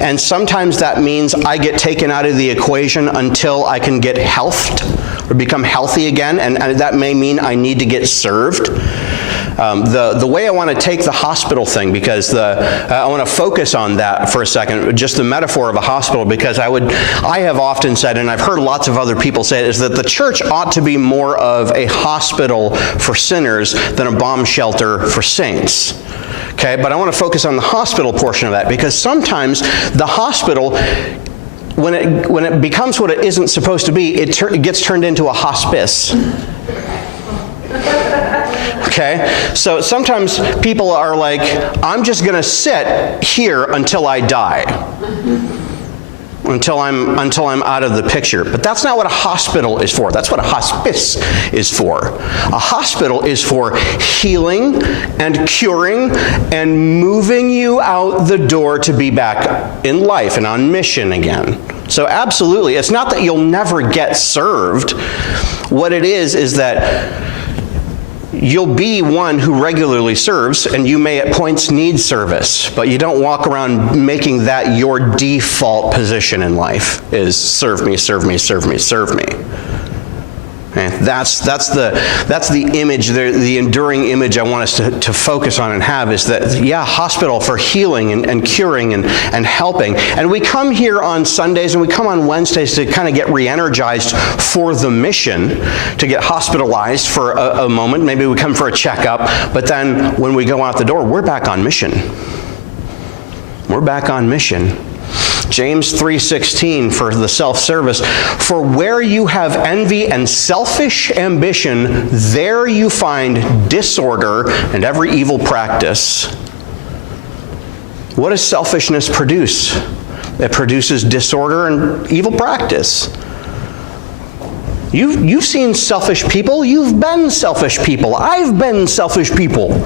And sometimes that means I get taken out of the equation until I can get healthed or become healthy again, and that may mean I need to get served. The way I want to take the hospital thing, because I want to focus on that for a second, just the metaphor of a hospital, because I have often said, and I've heard lots of other people say it, is that the church ought to be more of a hospital for sinners than a bomb shelter for saints. Okay, but I want to focus on the hospital portion of that, because sometimes the hospital, when it becomes what it isn't supposed to be, it gets turned into a hospice. Okay, so sometimes people are like, I'm just going to sit here until I die, until I'm out of the picture. But that's not what a hospital is for. That's what a hospice is for. A hospital is for healing and curing and moving you out the door to be back in life and on mission again. So absolutely, it's not that you'll never get served. What it is that you'll be one who regularly serves, and you may at points need service, but you don't walk around making that your default position in life is serve me, serve me, serve me, serve me. And that's the image, the enduring image I want us to focus on and have, is that, yeah, hospital for healing and curing and helping. And we come here on Sundays and we come on Wednesdays to kind of get re-energized for the mission, to get hospitalized for a moment. Maybe we come for a checkup, but then when we go out the door, we're back on mission. We're back on mission. James 3:16 for the self-service. For where you have envy and selfish ambition, there you find disorder and every evil practice. What does selfishness produce? It produces disorder and evil practice. You've seen selfish people. You've been selfish people. I've been selfish people.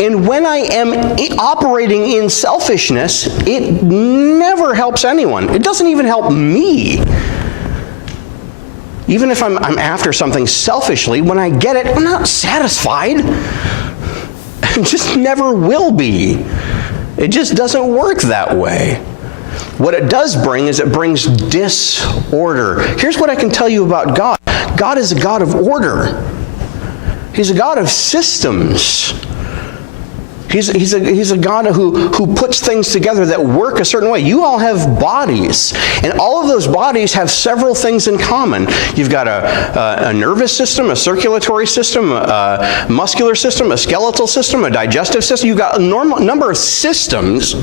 And when I am operating in selfishness, it never helps anyone. It doesn't even help me. Even if I'm after something selfishly, when I get it, I'm not satisfied. I just never will be. It just doesn't work that way. What it does bring is it brings disorder. Here's what I can tell you about God. God is a God of order. He's a God of systems. He's a God who puts things together that work a certain way. You all have bodies, and all of those bodies have several things in common. You've got a nervous system, a circulatory system, a muscular system, a skeletal system, a digestive system. You've got a number of systems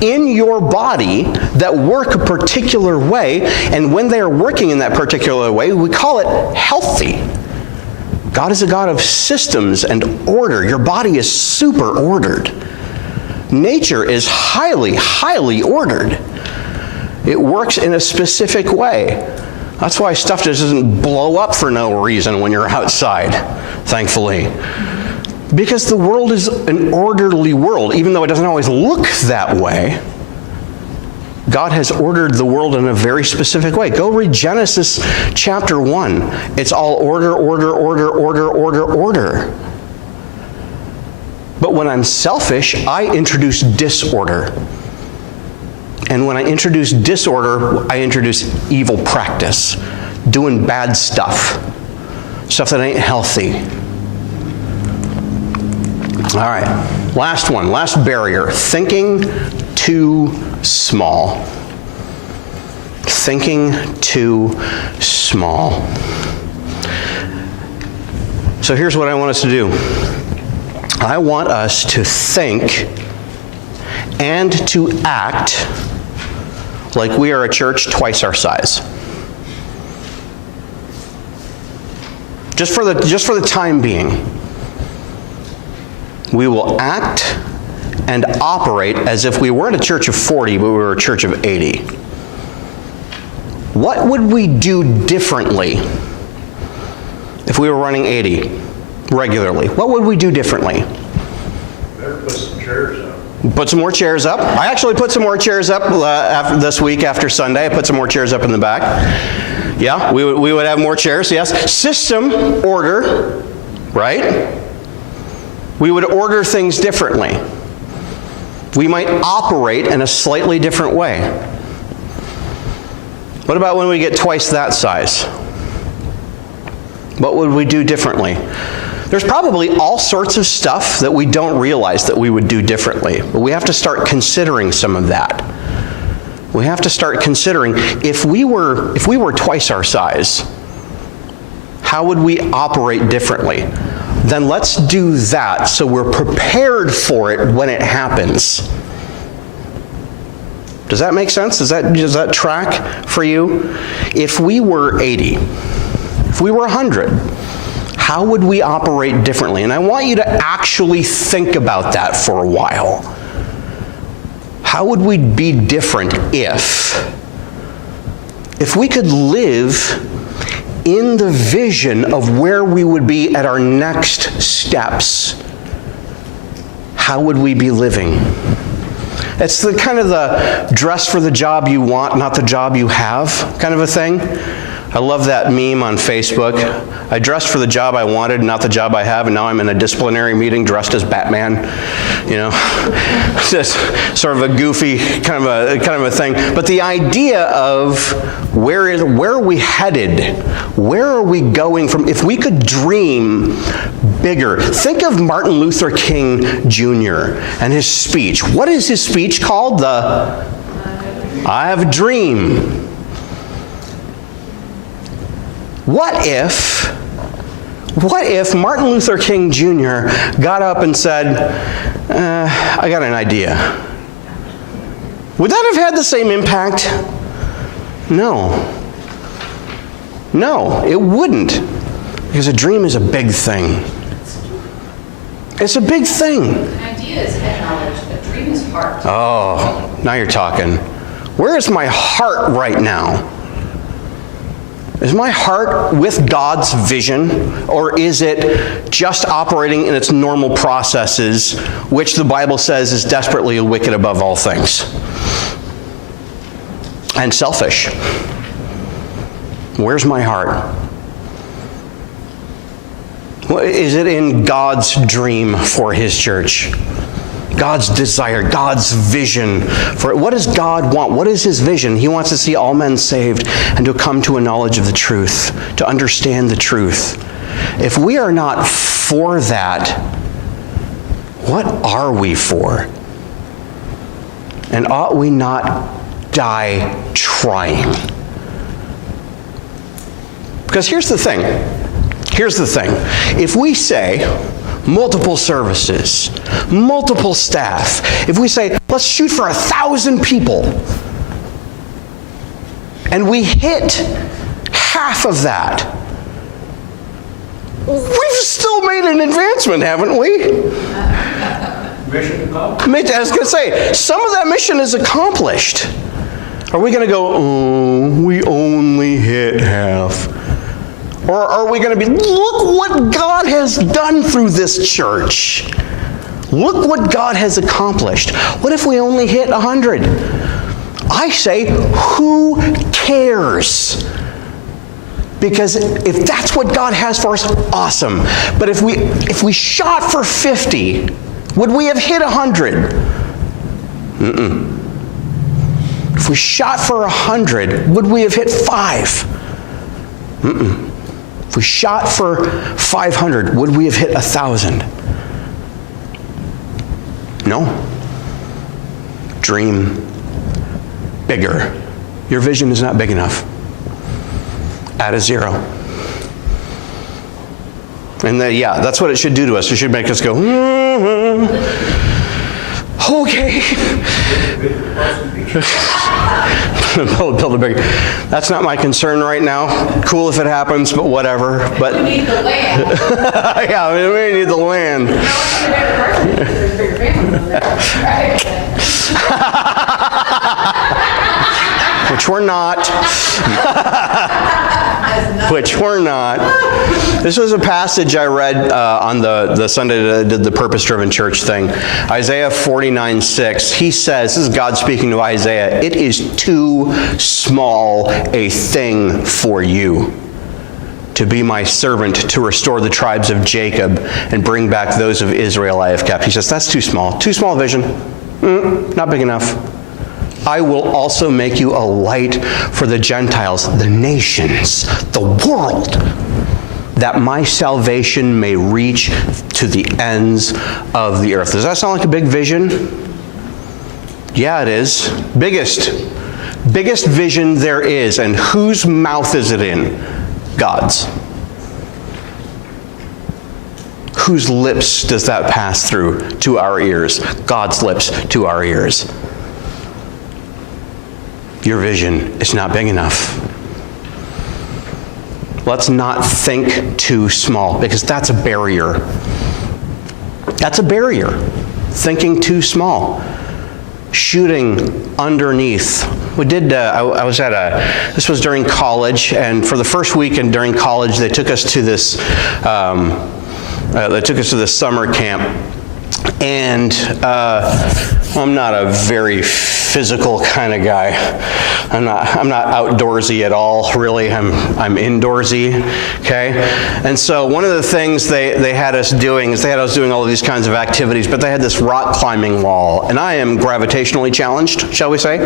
in your body that work a particular way, and when they are working in that particular way, we call it healthy. God is a God of systems and order. Your body is super ordered. Nature is highly, highly ordered. It works in a specific way. That's why stuff just doesn't blow up for no reason when you're outside, thankfully. Because the world is an orderly world, even though it doesn't always look that way. God has ordered the world in a very specific way. Go read Genesis chapter 1. It's all order, order, order, order, order, order. But when I'm selfish, I introduce disorder. And when I introduce disorder, I introduce evil practice. Doing bad stuff. Stuff that ain't healthy. All right. Last one. Last barrier. Thinking too small. Thinking too small. So here's what I want us to do. I want us to think and to act like we are a church twice our size. Just for the time being. We will act and operate as if we weren't a church of 40, but we were a church of 80. What would we do differently if we were running 80 regularly? What would we do differently? Better put some chairs up. Put some more chairs up. I actually put some more chairs up after this week after Sunday. I put some more chairs up in the back. Yeah, we would have more chairs, yes. System, order, right? We would order things differently. We might operate in a slightly different way. What about when we get twice that size? What would we do differently? There's probably all sorts of stuff that we don't realize that we would do differently, but we have to start considering some of that. We have to start considering, if we were twice our size, how would we operate differently? Then let's do that so we're prepared for it when it happens. Does that make sense? Does that track for you? If we were 80, if we were 100, how would we operate differently? And I want you to actually think about that for a while. How would we be different if we could live in the vision of where we would be at our next steps? How would we be living? It's the kind of the dress for the job you want, not the job you have kind of a thing. I love that meme on Facebook. I dressed for the job I wanted, not the job I have, and now I'm in a disciplinary meeting dressed as Batman. You know, it's just sort of a goofy kind of a thing. But the idea of where are we headed? Where are we going from? If we could dream bigger. Think of Martin Luther King Jr. and his speech. What is his speech called? I have a dream. What if Martin Luther King Jr. got up and said, I got an idea? Would that have had the same impact? No, it wouldn't. Because a dream is a big thing. It's a big thing. An idea is head knowledge, a dream is heart. Oh, now you're talking. Where is my heart right now? Is my heart with God's vision, or is it just operating in its normal processes, which the Bible says is desperately wicked above all things? And selfish. Where's my heart? Is it in God's dream for His church? God's desire, God's vision for it. What does God want? What is His vision? He wants to see all men saved and to come to a knowledge of the truth, to understand the truth. If we are not for that, what are we for? And ought we not die trying? Because here's the thing. If we say, multiple services, multiple staff. If we say, let's shoot for 1,000 people, and we hit half of that, we've still made an advancement, haven't we? Mission accomplished. I was going to say, some of that mission is accomplished. Are we going to go, oh, we only hit half? Or are we going to be, look what God has done through this church. Look what God has accomplished. What if we only hit 100? I say, who cares? Because if that's what God has for us, awesome. But if we shot for 50, would we have hit 100? If we shot for 100, would we have hit 5? If we shot for 500, would we have hit 1,000? No. Dream bigger. Your vision is not big enough. Add a 0. And that's what it should do to us. It should make us go, okay. Build a bigger. That's not my concern right now. Cool if it happens, but whatever. But We need the land. yeah, we need the land. There's a bigger family than that. Which we're not. Which we're not. This was a passage I read on the Sunday that I did the purpose-driven church thing. Isaiah 49:6. He says, this is God speaking to Isaiah, "It is too small a thing for you to be my servant, to restore the tribes of Jacob and bring back those of Israel I have kept." He says, that's too small. Too small vision. Not big enough. I will also make you a light for the Gentiles, the nations, the world, that my salvation may reach to the ends of the earth. Does that sound like a big vision? Yeah, it is. Biggest vision there is. And whose mouth is it in? God's. Whose lips does that pass through to our ears? God's lips to our ears. Your vision is not big enough. Let's not think too small, because that's a barrier. That's a barrier. Thinking too small. Shooting underneath. We did, I was at this was during college, and for the first weekend during college, they took us to this, summer camp. And I'm not a very physical kind of guy. I'm not outdoorsy at all, really. I'm indoorsy, okay? And so one of the things they had us doing is they had us doing all of these kinds of activities, but they had this rock climbing wall. And I am gravitationally challenged, shall we say?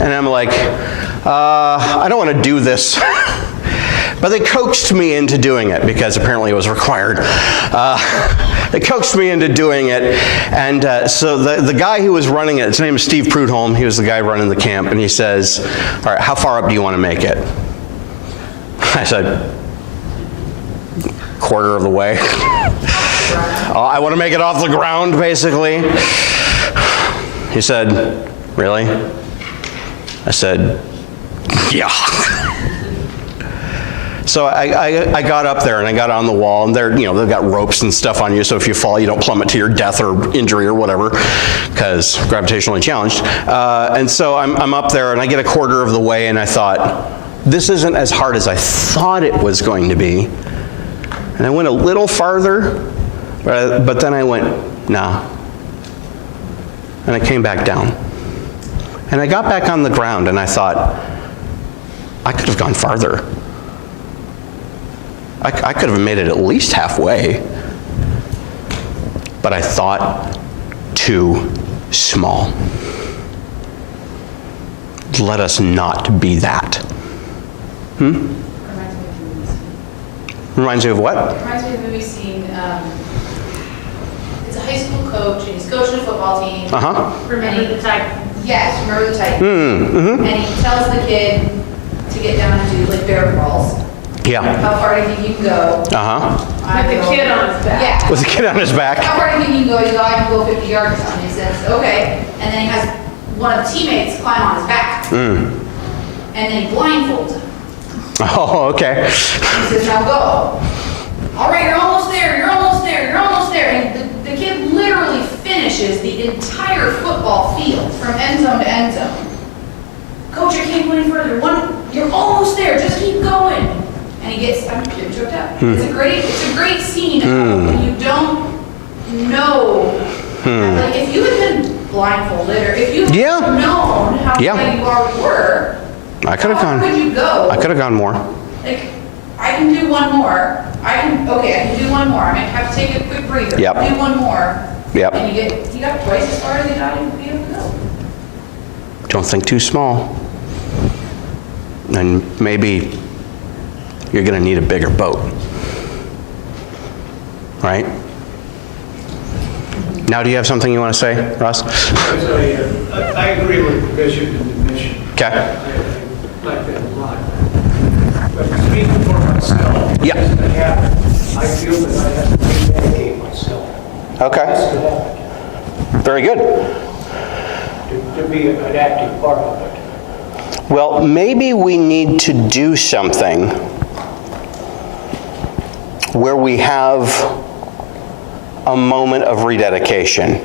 And I'm like, I don't want to do this. But they coaxed me into doing it because apparently it was required. They coaxed me into doing it. And so the guy who was running it, his name is Steve Prudholm. He was the guy running the camp. And he says, all right, how far up do you want to make it? I said, quarter of the way. I want to make it off the ground, basically. He said, really? I said, yeah. So I got up there and I got on the wall, and they've got ropes and stuff on you, so if you fall, you don't plummet to your death or injury or whatever, because gravitationally challenged. And so I'm up there and I get a quarter of the way, and I thought, this isn't as hard as I thought it was going to be. And I went a little farther, but then I went, nah. And I came back down. And I got back on the ground and I thought, I could have gone farther. I could have made it at least halfway, but I thought too small. Let us not be that. Reminds me of what? Reminds me of a movie scene. It's a high school coach, and he's coaching a football team. Remember the type. Yes, remember the type. Mm-hmm. And he tells the kid to get down and do like bear crawls. Yeah. How far do you think you can go? With the kid on his back. Yeah. With the kid on his back. How far do you think you can go? He goes, I can go 50 yards or something. He says, okay. And then he has one of the teammates climb on his back. And then he blindfolds him. Oh, okay. He says, now go. All right, you're almost there. You're almost there. You're almost there. And the kid literally finishes the entire football field from end zone to end zone. Coach, I can't go any further. You're almost there. Just keep going. And he gets, I'm getting choked up. It's a great scene when you don't know. Like if you had been blindfolded, or if you had known how big you already were, I could have gone. How could you go? I could have gone more. Like, I can do one more. I can do one more. I might have to take a quick breather. Yep. Do one more. Yep. And you got twice as far as you got to be able to go. Don't think too small. And maybe you're going to need a bigger boat. Right? Now, do you have something you want to say, Ross? I agree with the vision and the mission. Okay. I like that a lot. But speaking for myself, Yeah. I feel that I have to rededicate myself. Okay. That's to happen, Very good. to be an active part of it. Well, maybe we need to do something where we have a moment of rededication,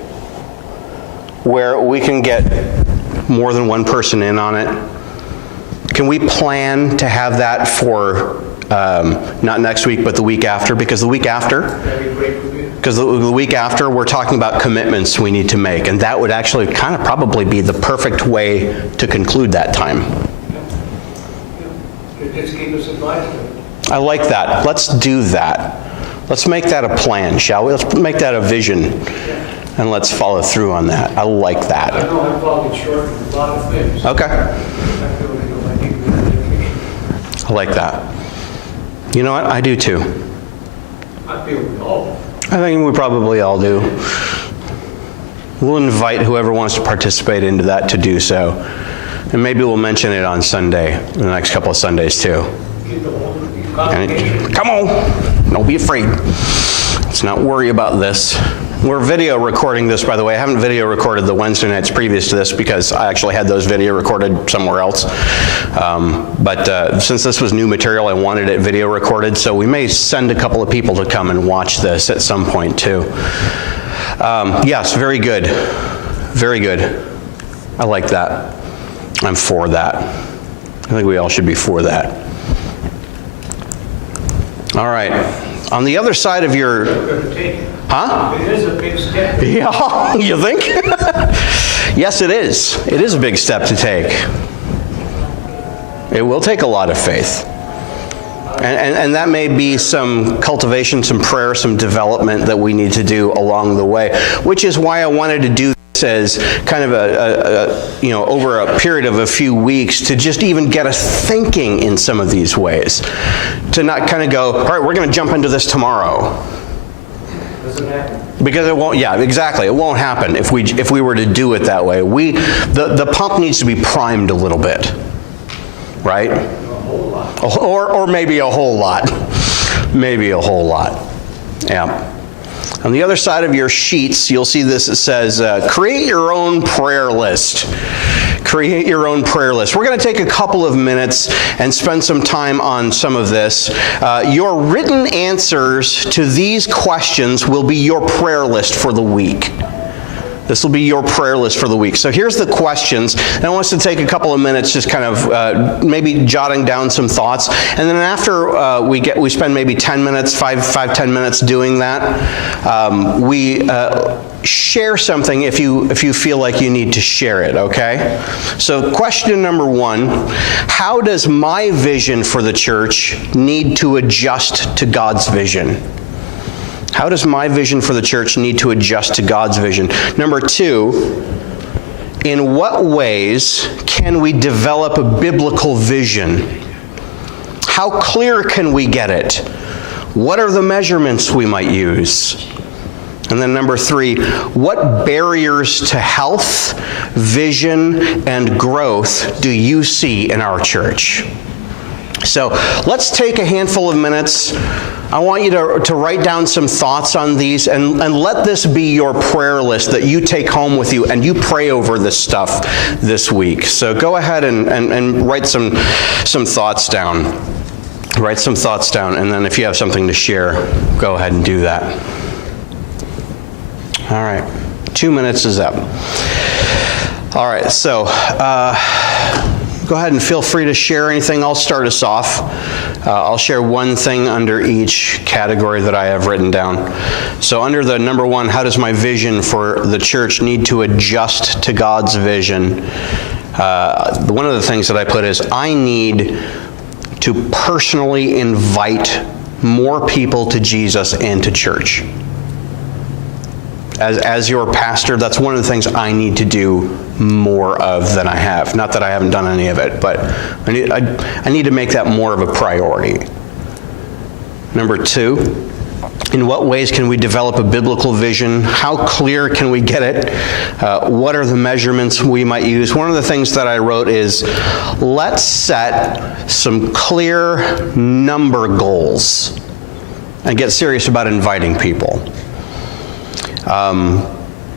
where we can get more than one person in on it. Can we plan to have that for not next week, but the week after? Because the week after, That'd be great for me. because the week after, we're talking about commitments we need to make, and that would actually kind of probably be the perfect way to conclude that time. Just keep us advised of it. I like that. Let's do that. Let's make that a plan, shall we? Let's make that a vision. And let's follow through on that. I like I that. know I'm falling short of a lot of things. Okay. I feel like I need more education. I like that. You know what? I do too. I feel we all. I think we probably all do. We'll invite whoever wants to participate into that to do so. And maybe we'll mention it on Sunday, the next couple of Sundays too. Get the whole And congregation. come on, don't be afraid. Let's not worry about this. We're video recording this, by the way. I haven't video recorded the Wednesday nights previous to this because I actually had those video recorded somewhere else. But since this was new material, I wanted it video recorded, so we may send a couple of people to come and watch this at some point too. Yes, very good. Very good. I like that. I'm for that. I think we all should be for that. All right. On the other side of your... Going to take it. Huh? It is a big step. Yeah, you think? Yes, it is. It is a big step to take. It will take a lot of faith. And that may be some cultivation, some prayer, some development that we need to do along the way, which is why I wanted to do this as kind of over a period of a few weeks to just even get us thinking in some of these ways. To not kind of go, all right, we're going to jump into this tomorrow. Doesn't happen. Because it won't, yeah, exactly. It won't happen if we were to do it that way. The pump needs to be primed a little bit, right? A whole lot. Or maybe a whole lot. Maybe a whole lot. Yeah. On the other side of your sheets, you'll see this. It says, create your own prayer list. Create your own prayer list. We're going to take a couple of minutes and spend some time on some of this. Your written answers to these questions will be your prayer list for the week. This will be your prayer list for the week. So here's the questions. And I want us to take a couple of minutes just kind of maybe jotting down some thoughts. And then after we spend maybe 10 minutes, 10 minutes doing that, we share something if you feel like you need to share it, okay? So question number 1, how does my vision for the church need to adjust to God's vision? How does my vision for the church need to adjust to God's vision? Number 2, in what ways can we develop a biblical vision? How clear can we get it? What are the measurements we might use? And then number 3, what barriers to health, vision, and growth do you see in our church? So let's take a handful of minutes. I want you to write down some thoughts on these and let this be your prayer list that you take home with you and you pray over this stuff this week. So go ahead and write some thoughts down. Write some thoughts down, and then if you have something to share, go ahead and do that. All right, 2 minutes is up. All right, so go ahead and feel free to share anything. I'll start us off. I'll share one thing under each category that I have written down. So under the number 1, how does my vision for the church need to adjust to God's vision? One of the things that I put is I need to personally invite more people to Jesus and to church. As your pastor, that's one of the things I need to do more of than I have. Not that I haven't done any of it, but I need to make that more of a priority. Number 2, in what ways can we develop a biblical vision? How clear can we get it? What are the measurements we might use? One of the things that I wrote is, let's set some clear number goals and get serious about inviting people.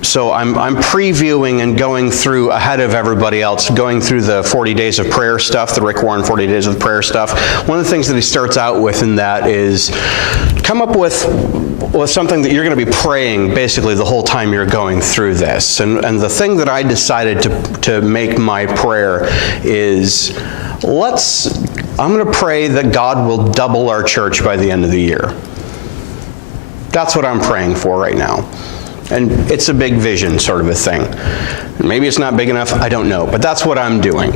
So I'm previewing and going through ahead of everybody else, going through the 40 Days of Prayer stuff, the Rick Warren 40 Days of Prayer stuff. One of the things that he starts out with in that is come up with something that you're going to be praying basically the whole time you're going through this. And the thing that I decided to make my prayer is I'm going to pray that God will double our church by the end of the year. That's what I'm praying for right now. And it's a big vision sort of a thing. Maybe it's not big enough, I don't know, but that's what I'm doing.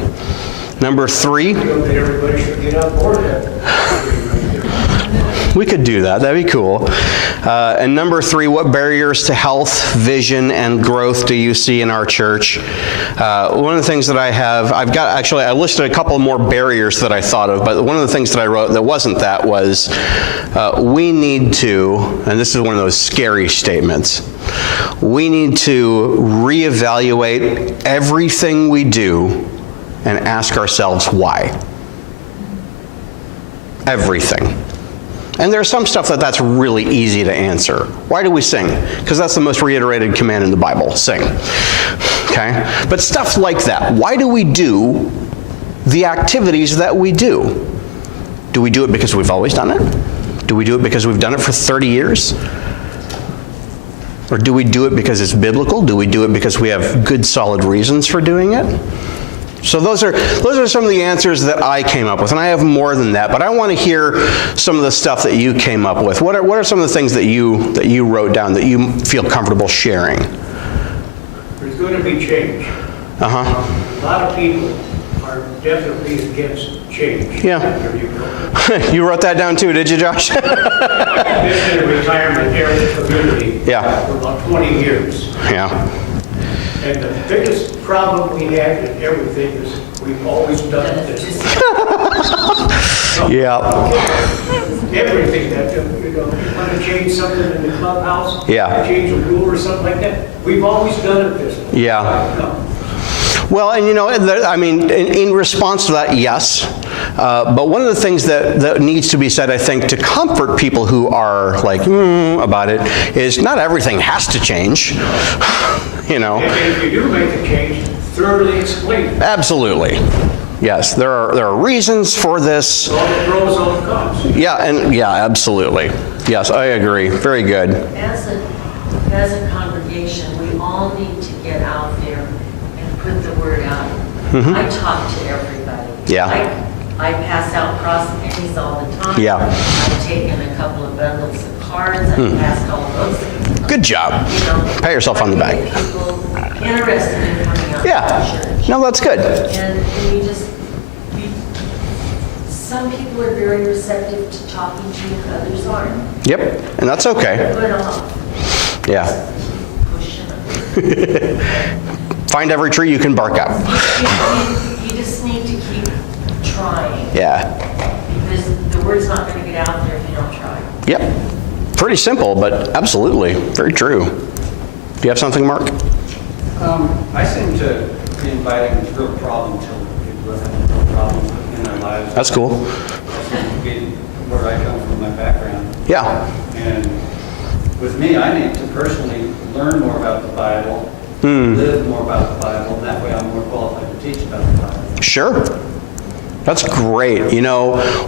Number 3. I feel that everybody should get on board that. We could do that. That'd be cool. And number 3, what barriers to health, vision, and growth do you see in our church? One of the things that I listed a couple more barriers that I thought of, but one of the things that I wrote that wasn't that was we need to, and this is one of those scary statements, we need to reevaluate everything we do and ask ourselves why. Everything. And there's some stuff that's really easy to answer. Why do we sing? Because that's the most reiterated command in the Bible, sing. Okay? But stuff like that. Why do we do the activities that we do? Do we do it because we've always done it? Do we do it because we've done it for 30 years? Or do we do it because it's biblical? Do we do it because we have good, solid reasons for doing it? So those are some of the answers that I came up with, and I have more than that. But I want to hear some of the stuff that you came up with. What are some of the things that you wrote down that you feel comfortable sharing? There's going to be change. A lot of people are definitely against change. Yeah. There you go. You wrote that down too, did you, Josh? I've been in a retirement area community Yeah. for about 20 years. Yeah. And the biggest problem we have in everything is we've always done this. Yeah. Everything that, you want to change something in the clubhouse? Yeah. Change a rule or something like that? We've always done it this way. Yeah. No. Well, and I mean, in response to that, yes. But one of the things that needs to be said, I think, to comfort people who are like, about it, is not everything has to change. And if you do make a change, thoroughly explain it. Absolutely. Yes, there are reasons for this. All the pros, all the cons. Yeah, absolutely. Yes, I agree. Very good. As a congregation, we all need to get out there and put the word out. I talk to everybody. Yeah. I pass out cross pennies all the time. Yeah. I've taken a couple of bundles of cards. I've passed all those things. Good job. Pat yourself on the back. People interested in coming out Yeah. to church. No, that's good. And some people are very receptive to talking to you, others aren't. Yep, and that's okay. Put off. Yeah. Pushing. Find every tree you can bark up. You just need to keep trying. Yeah. Because the word's not going to get out there if you don't try. Yep. Pretty simple, but absolutely. Very true. Do you have something, Mark? I seem to be inviting real problem children, people that have real problems in their lives. That's cool. That seems to be where I come from, my background. Yeah. And with me, I need to personally learn more about the Bible, live more about the Bible, and that way I'm more qualified to teach about the Bible. Sure. That's great.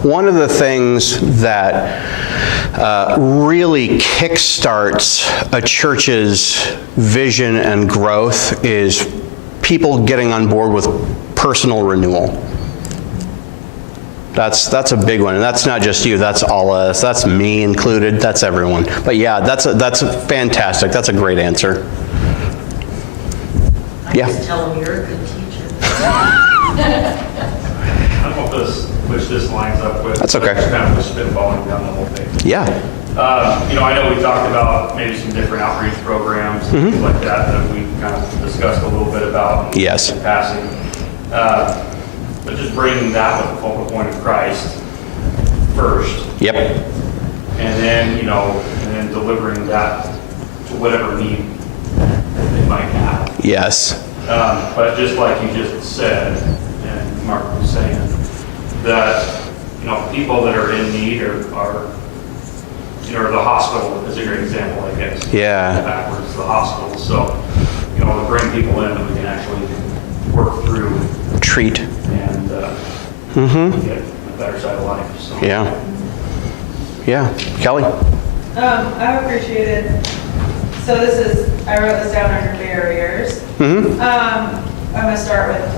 One of the things that really kickstarts a church's vision and growth is people getting on board with personal renewal. That's a big one, and that's not just you. That's all of us. That's me included. That's everyone. But yeah, that's fantastic. That's a great answer. I just tell them you're a good teacher. I don't know which this lines up with. That's okay. Just kind of just spitballing down the whole thing. Yeah. I know we talked about maybe some different outreach programs and things like that we kind of discussed a little bit about Yes. in passing. But just bringing that with the focal point of Christ first. Yep. And then, and then delivering that to whatever need they might have. Yes. But just like you just said, and Mark was saying, that, people that are in need are the hospital is a great example, I guess. Yeah. Backwards, the hospital. So, to bring people in that we can actually work through Treat. and get a better side of life. So. Yeah. Yeah. Kelly? I've appreciated, so I wrote this down under barriers. I'm going to start with,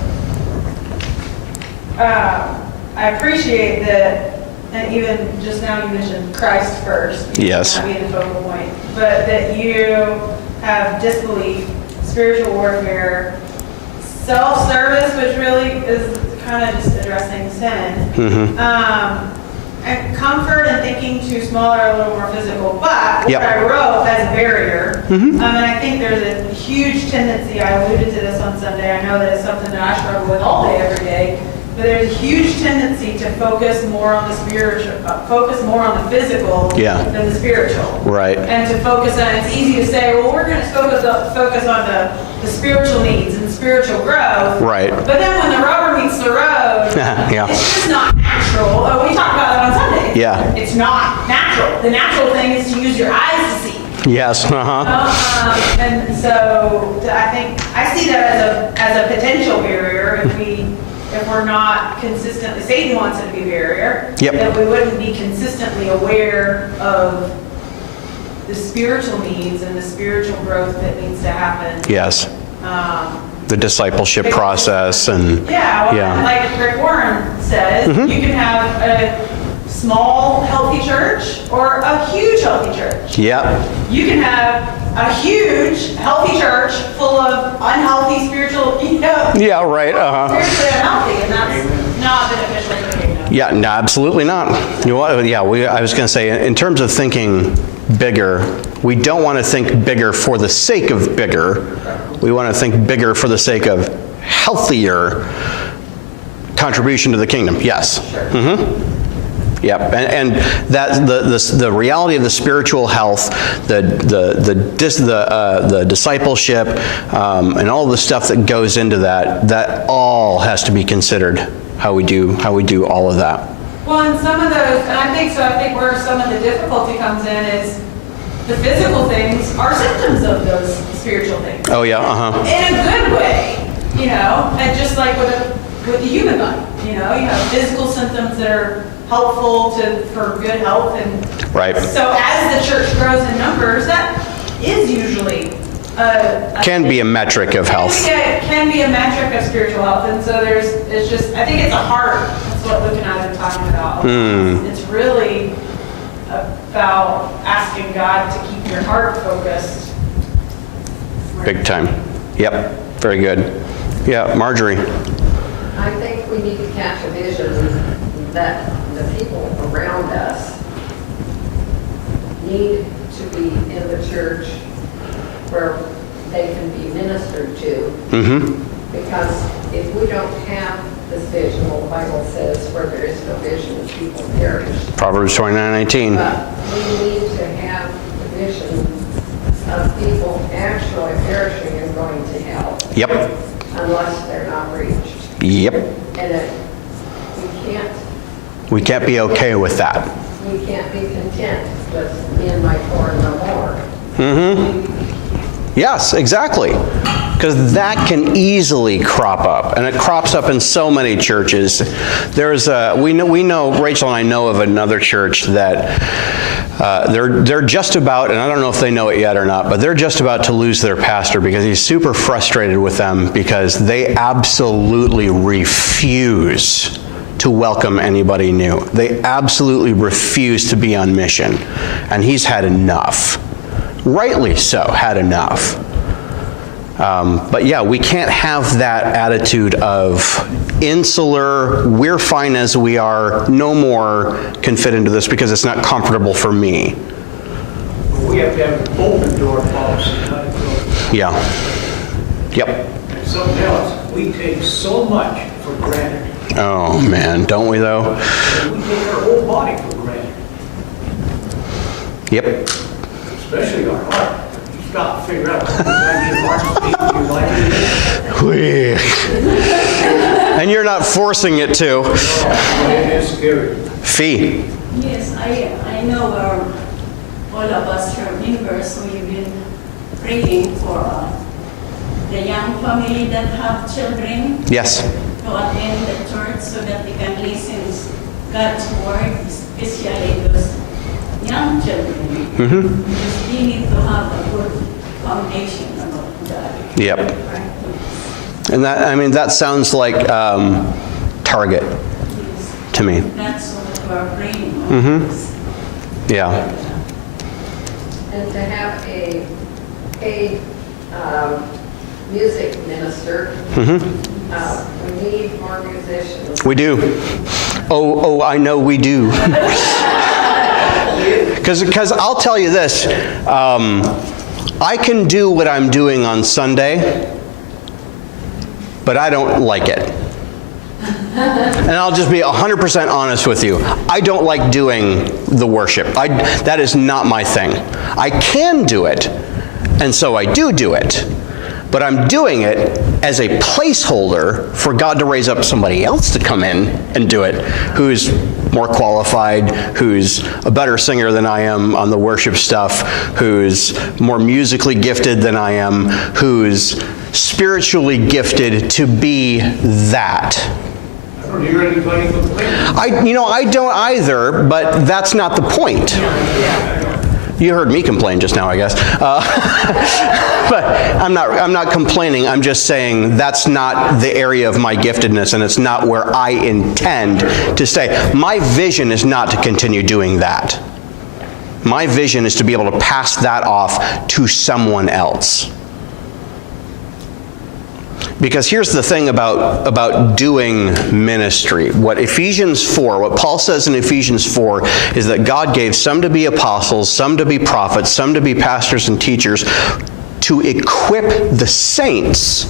I appreciate that, and even just now you mentioned Christ first. Yes. That being the focal point, but that you have disbelief, spiritual warfare, self-service, which really is kind of just addressing sin. and comfort and thinking too small or a little more physical, but what Yep. I wrote as a barrier, and I think there's a huge tendency, I alluded to this on Sunday, I know that it's something that I struggle with all day, every day, but there's a huge tendency to focus more on the spiritual, focus more on the physical Yeah. than the spiritual. Right. And to focus on, it's easy to say, well, we're going to focus on the spiritual needs and spiritual growth. Right. But then when the rubber meets the road, Yeah. it's just not natural. Oh, we talked about that on Sunday. Yeah. It's not natural. The natural thing is to use your eyes to see. Yes, uh-huh. And so I think, I see that as a potential barrier if we're not consistently, Satan wants it to be a barrier. Yep. That we wouldn't be consistently aware of the spiritual needs and the spiritual growth that needs to happen. Yes. Um, The discipleship process and, Yeah, well, yeah. like Rick Warren says, you can have a small, healthy church or a huge, healthy church. Yeah, You can have a huge, healthy church full of unhealthy spiritual, yeah, right, uh-huh. spiritually unhealthy, and that's not beneficial for the kingdom. Yeah, no, absolutely not. You know what? Yeah, I was going to say, in terms of thinking bigger, we don't want to think bigger for the sake of bigger. We want to think bigger for the sake of healthier contribution to the kingdom. Yes. Yep, and that the reality of the spiritual health, the discipleship, and all the stuff that goes into that all has to be considered. How we do all of that. Well, and some of those, and I think where some of the difficulty comes in is the physical things are symptoms of those spiritual things. Oh yeah, uh-huh. In a good way, and just like with the human body, you have physical symptoms that are helpful for good health, and Right. so as the church grows in numbers, that is usually Can be a metric of health. can be a metric of spiritual health, and so I think it's a heart. That's what Luke and I have been talking about. It's really about asking God to keep your heart focused. Big time. Yep, very good. Yeah, Marjorie. I think we need to catch a vision that the people around us need to be in the church where they can be ministered to. Because if we don't have this vision, well, the Bible says where there is no vision, the people perish. Proverbs 29:19. But we need to have the vision of people actually perishing and going to hell Yep. unless they're not reached. Yep. And We can't be okay with that. we can't be content with me and my Torah no more. Yes, exactly. Because that can easily crop up, and it crops up in so many churches. We know Rachel and I know of another church that they're just about, and I don't know if they know it yet or not, but they're just about to lose their pastor because he's super frustrated with them because they absolutely refuse to welcome anybody new. They absolutely refuse to be on mission, and he's had enough. Rightly so, had enough. But yeah, we can't have that attitude of insular, we're fine as we are, no more can fit into this because it's not comfortable for me. But we have to have an open door policy, not a closed. Yeah. Yep. And something else, we take so much for granted. Oh man, don't we though? And we take our whole body for granted, Yep. especially our heart. You've got to figure out what times your heart's beating, your life is. And you're not forcing it to. It is scary. Fee. Yes, I know all of us are members, we've been praying for the young family that have children Yes. to attend the church so that they can listen God's word, especially those young children. Because we need to have a good foundation about God. Yep. And that sounds like Target to me. That's what we're praying on. Yeah. And to have a paid music minister, we need more musicians. We do. Oh, I know we do. Because I'll tell you this, I can do what I'm doing on Sunday, but I don't like it. And I'll just be 100% honest with you. I don't like doing the worship. That is not my thing. I can do it, and so I do it. But I'm doing it as a placeholder for God to raise up somebody else to come in and do it, who's more qualified, who's a better singer than I am on the worship stuff, who's more musically gifted than I am, who's spiritually gifted to be that. I don't hear anybody complaining. I don't either, but that's not the point. You heard me complain just now, I guess. But I'm not complaining. I'm just saying that's not the area of my giftedness, and it's not where I intend to stay. My vision is not to continue doing that. My vision is to be able to pass that off to someone else. Because here's the thing about doing ministry. What Paul says in Ephesians 4 is that God gave some to be apostles, some to be prophets, some to be pastors and teachers to equip the saints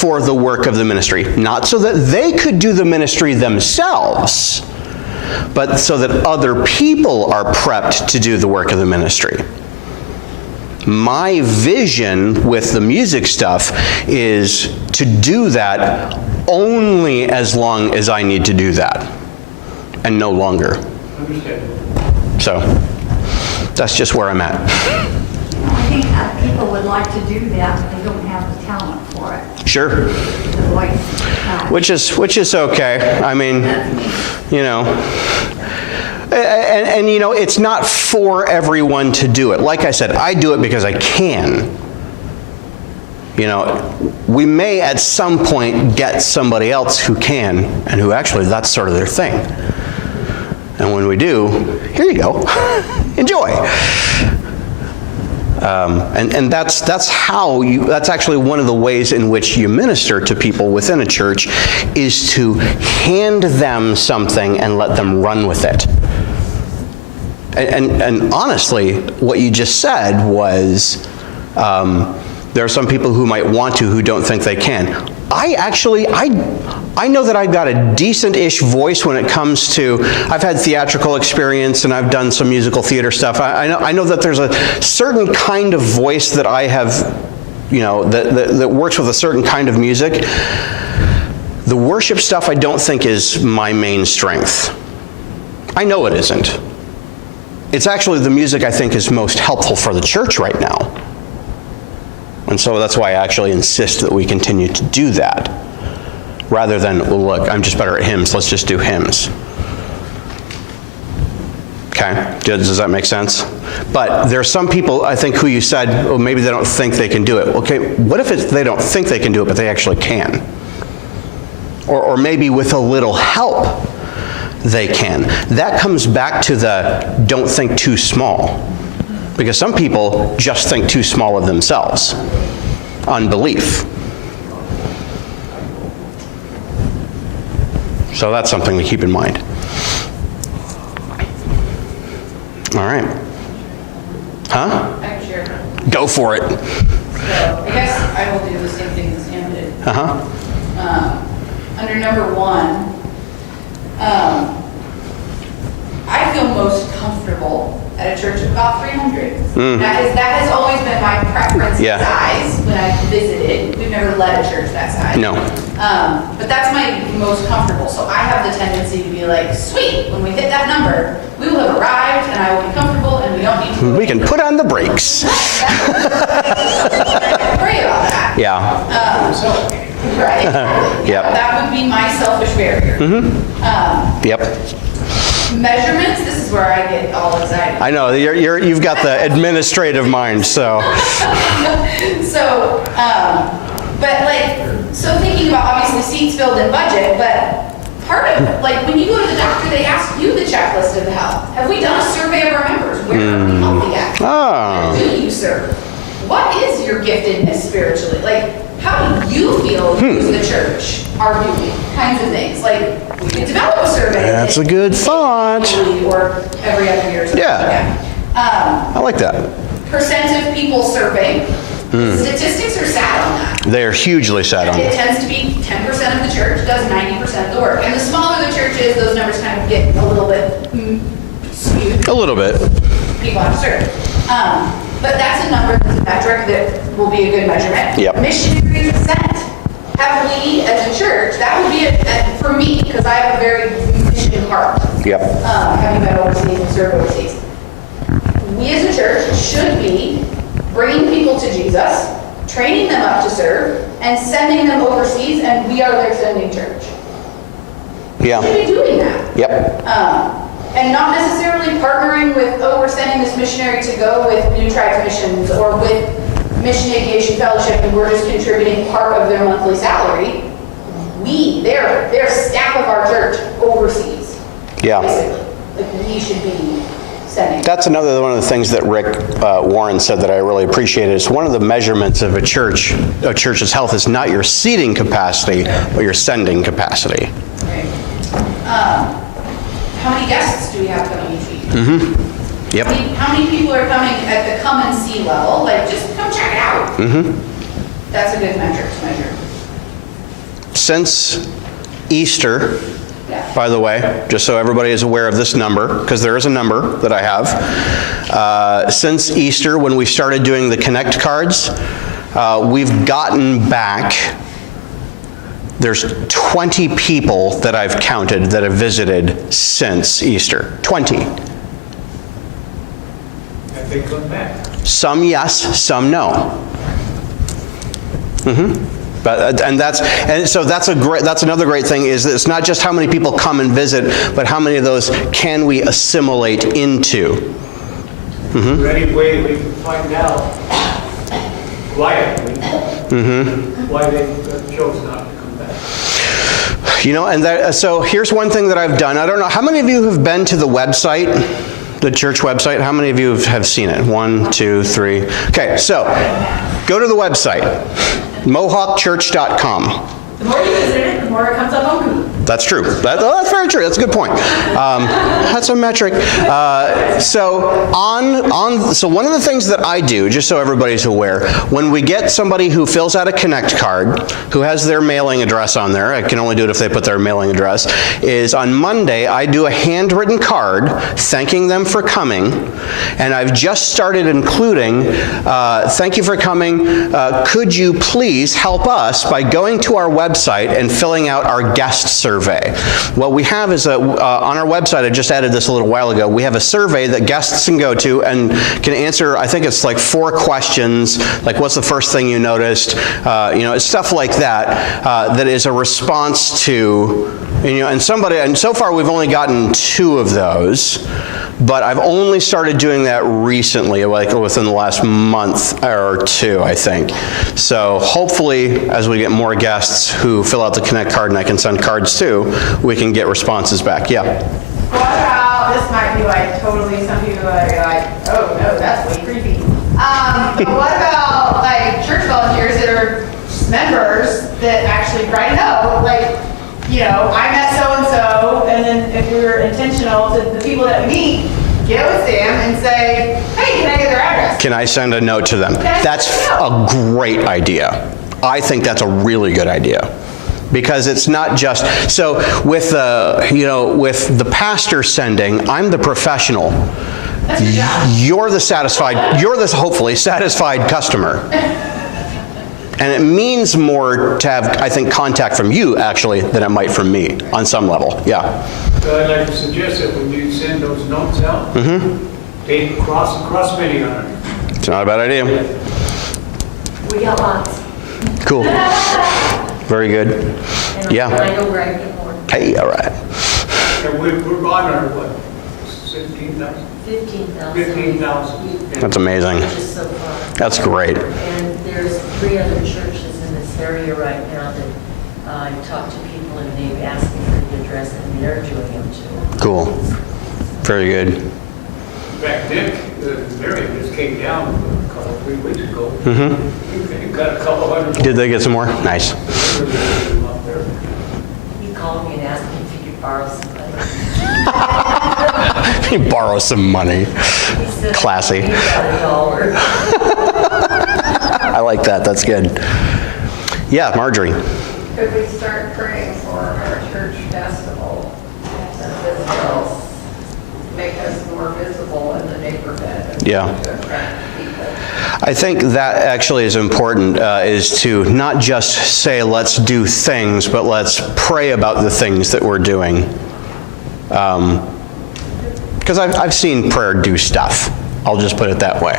for the work of the ministry. Not so that they could do the ministry themselves, but so that other people are prepped to do the work of the ministry. My vision with the music stuff is to do that only as long as I need to do that, and no longer. Understand. So, that's just where I'm at. I think people would like to do that, but they don't have the talent for it. Sure. The voice. Which is okay. I mean, And it's not for everyone to do it. Like I said, I do it because I can. We may at some point get somebody else who can, and who actually that's sort of their thing. And when we do, here you go, enjoy. And that's actually one of the ways in which you minister to people within a church, is to hand them something and let them run with it. And honestly, what you just said was, there are some people who might want to who don't think they can. I know that I've got a decent-ish voice when it comes to, I've had theatrical experience and I've done some musical theater stuff. I know that there's a certain kind of voice that I have, that works with a certain kind of music. The worship stuff I don't think is my main strength. I know it isn't. It's actually the music I think is most helpful for the church right now. And so that's why I actually insist that we continue to do that, rather than, well, look, I'm just better at hymns, let's just do hymns. Okay, does that make sense? But there are some people, I think, who you said, well, maybe they don't think they can do it. Okay, what if they don't think they can do it, but they actually can? Or maybe with a little help, they can. That comes back to the don't think too small. Because some people just think too small of themselves. Unbelief. So that's something to keep in mind. All right. Huh? I can share. Go for it. So I guess I will do the same thing as Sam did. Under number 1, I feel most comfortable at a church of about 300. That has always been my preference size when I've visited. We've never led a church that size. No. But that's my most comfortable. So I have the tendency to be like, sweet, when we hit that number, we will have arrived and I will be comfortable and we don't need to. We can put on the brakes. Pray about that. Yeah. Right. Yep. That would be my selfish barrier. Yep. Measurements, this is where I get all excited. I know, you've got the administrative mind, so. So thinking about obviously seats filled in budget, but part of, when you go to the doctor, they ask you the checklist of the health. Have we done a survey of our members? Where are we healthy at? Oh. Who do you serve? What is your giftedness spiritually? how do you feel who's the church are doing kinds of things? Like, we could develop a survey. That's a good thought. Or every other year or something like Yeah. that. I like that. Percent of people surveyed. Statistics are sad on that. They're hugely sad on It it. tends to be 10% of the church does 90% of the work. And the smaller the church is, those numbers kind of get a little bit skewed. A little bit. People have to serve. But that's a number, that's a metric that will be a good measurement. Yep. Missionaries sent. Have we, as a church, that would be, for me, because I have a very mission heart, Yep. having been overseas and served overseas. We as a church should be bringing people to Jesus, training them up to serve, and sending them overseas, and we are their sending church. We Yeah. should be doing that. Yep. And not necessarily partnering with, oh, we're sending this missionary to go with New Tribes Missions or with Mission Aviation Fellowship, and we're just contributing part of their monthly salary. They're staff of our church overseas. Yeah. Basically. Like, we should be sending. That's another one of the things that Rick Warren said that I really appreciated. Is one of the measurements of a church's health is not your seating capacity, but your sending capacity. Right. How many guests do we have coming each week? Yep. How many people are coming at the come and see level? Like, just come check it out. That's a good metric to measure. Since Easter, Yeah. by the way, just so everybody is aware of this number, because there is a number that I have. Since Easter, when we started doing the Connect cards, we've gotten back, there's 20 people that I've counted that have visited since Easter. 20. Have they come back? Some yes, some no. But so that's another great thing, is that it's not just how many people come and visit, but how many of those can we assimilate into. Is there any way we can find out quietly why they chose not to come back? You know, and so here's one thing that I've done. I don't know, how many of you have been to the website, the church website? How many of you have seen it? 1, 2, 3. Okay, so go to the website, mohawkchurch.com. The more you visit it, the more it comes up on Google. That's true. That's very true. That's a good point. That's a metric. So one of the things that I do, just so everybody's aware, when we get somebody who fills out a Connect card, who has their mailing address on there, I can only do it if they put their mailing address, is on Monday I do a handwritten card thanking them for coming, and I've just started including, thank you for coming, could you please help us by going to our website and filling out our guest survey. What we have is on our website, I just added this a little while ago, we have a survey that guests can go to and can answer, I think it's like 4 questions, like what's the first thing you noticed, stuff like that, that is a response to, and so far we've only gotten 2 of those, but I've only started doing that recently, like within the last month or 2, I think. So hopefully, as we get more guests who fill out the Connect card and I can send cards to, we can get responses back. Yeah. What about, this might be like totally, some people are like, oh no, that's way creepy. But what about like church volunteers that are just members that actually write a note, like, I met so-and-so, and then if we were intentional to the people that we meet, get with Sam and say, hey, can I get their address? Can I send a note to them? That's a great idea. I think that's a really good idea. Because it's not just, so with the pastor sending, I'm the professional. That's your job. You're the hopefully satisfied customer. And it means more to have, I think, contact from you, actually, than it might from me, on some level. Yeah. So I'd like to suggest that when you send those notes out, they cross many on it. It's not a bad idea. We got lots. Cool. Very good. And Yeah. I know where I get more. Hey, all right. And we're on our, what, 16,000? 15,000. 15,000. That's amazing. Which is so far. That's great. And there's 3 other churches in this area right now that I've talked to people and they've asked me for the address and they're doing them too. Cool. Very good. In fact, Dick, Mary just came down a couple of 3 weeks ago. Mm-hmm. Got a couple hundred. Did they get some more? Nice. Up there. He called me and asked me if he could borrow some money. Borrow some money. He said, Classy. "He got $1." I like that. That's good. Yeah, Marjorie. Could we start praying for our church festival? That this will make us more visible in the neighborhood. And Yeah. to attract people. I think that actually is important, is to not just say, let's do things, but let's pray about the things that we're doing. Because I've seen prayer do stuff. I'll just put it that way.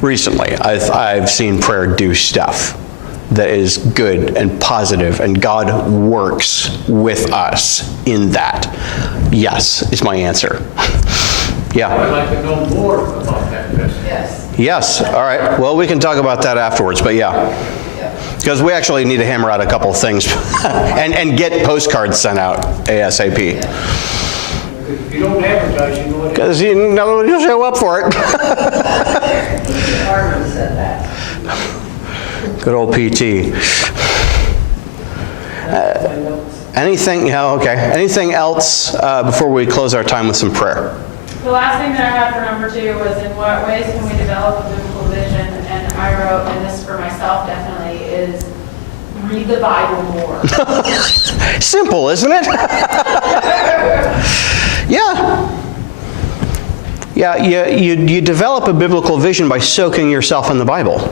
Recently, I've seen prayer do stuff that is good and positive, and God works with us in that. Yes, is my answer. Yeah. I'd like to know more about that festival. Yes. Yes, all right. Well, we can talk about that afterwards, but yeah. Because we actually need to hammer out a couple of things and get postcards sent out ASAP. If you don't advertise, you know what? Because nobody will show up for it. Armin said that. Good old PT. Anything, yeah, okay. Anything else before we close our time with some prayer? The last thing that I had for number 2 was in what ways can we develop a biblical vision? And I wrote, and this for myself definitely, is read the Bible more. Simple, isn't it? Yeah. Yeah, you develop a biblical vision by soaking yourself in the Bible.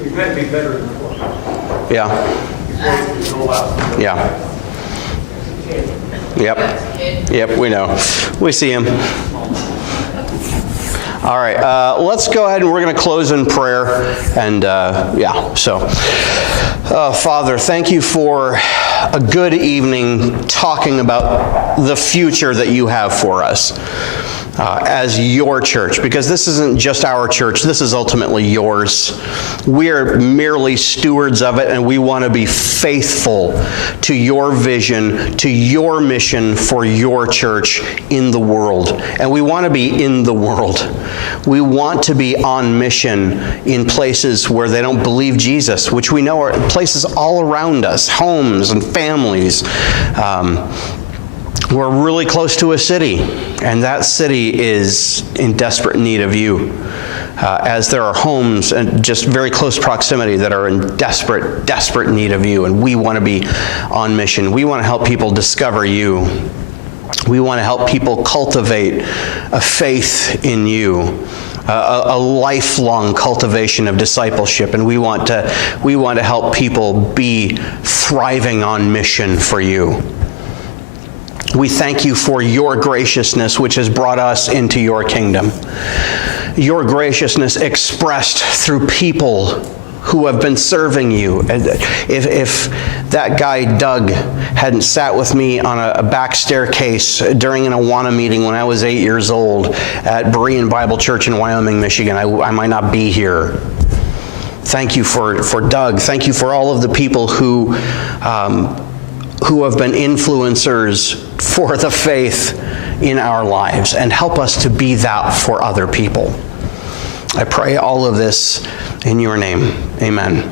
You might be better than before. Yeah, Before you go out. yeah. Yep. Yep, we know. We see him. All right, let's go ahead and we're going to close in prayer. And Father, thank you for a good evening talking about the future that you have for us as your church, because this isn't just our church, this is ultimately yours. We are merely stewards of it, and we want to be faithful to your vision, to your mission for your church in the world. And we want to be in the world. We want to be on mission in places where they don't believe Jesus, which we know are places all around us, homes and families. We're really close to a city, and that city is in desperate need of you. As there are homes and just very close proximity that are in desperate need of you, and we want to be on mission. We want to help people discover you. We want to help people cultivate a faith in you, a lifelong cultivation of discipleship, and we want to help people be thriving on mission for you. We thank you for your graciousness, which has brought us into your kingdom. Your graciousness expressed through people who have been serving you. If that guy Doug hadn't sat with me on a back staircase during an Awana meeting when I was 8 years old at Berean Bible Church in Wyoming, Michigan, I might not be here. Thank you for Doug. Thank you for all of the people who have been influencers for the faith in our lives, and help us to be that for other people. I pray all of this in your name. Amen.